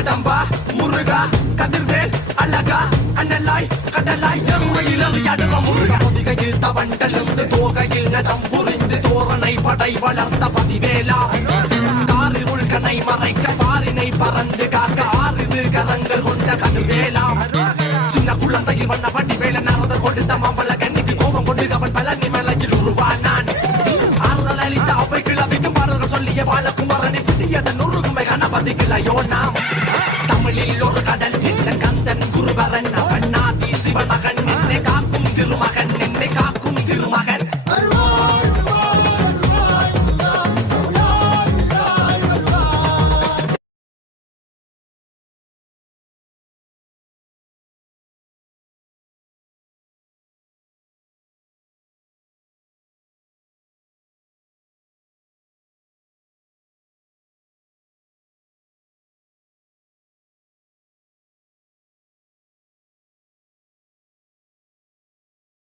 கடம்பா முருகா கதிர்வேல் அழகா அண்ணலாய் கடலாய் எருமையிலறியாடுற முருகா பொதிகையில் தவண்டலிருந்து தோகையில் நடம் புரிந்து தோரணை படை வளர்த்த பதிவேலா காரிருள் கனை மறைக்க பாரினை பறந்து காக்க ஆறுது கரங்கள் கொண்ட கதிர்வேலா சின்ன குழந்தையில் வண்ண வட்டி வேல நடந்த கொடுத்த மாம்பழ கண்ணிக்கு கோபம் கொண்டு அவன் பழனி மலையில் உருவானான் ஆறுதல் அளித்த அவை கிளவிக்கும் பாடல்கள் சொல்லிய பாலகுமாரனை புதியதன் நுறுகுமை கணபதிகளையோ நாம் தமிழில் ஒரு கடல் என்ற கந்தன் குருபரன் அவன் நாதி சிவமகன் என்னை காக்கும் திருமகன்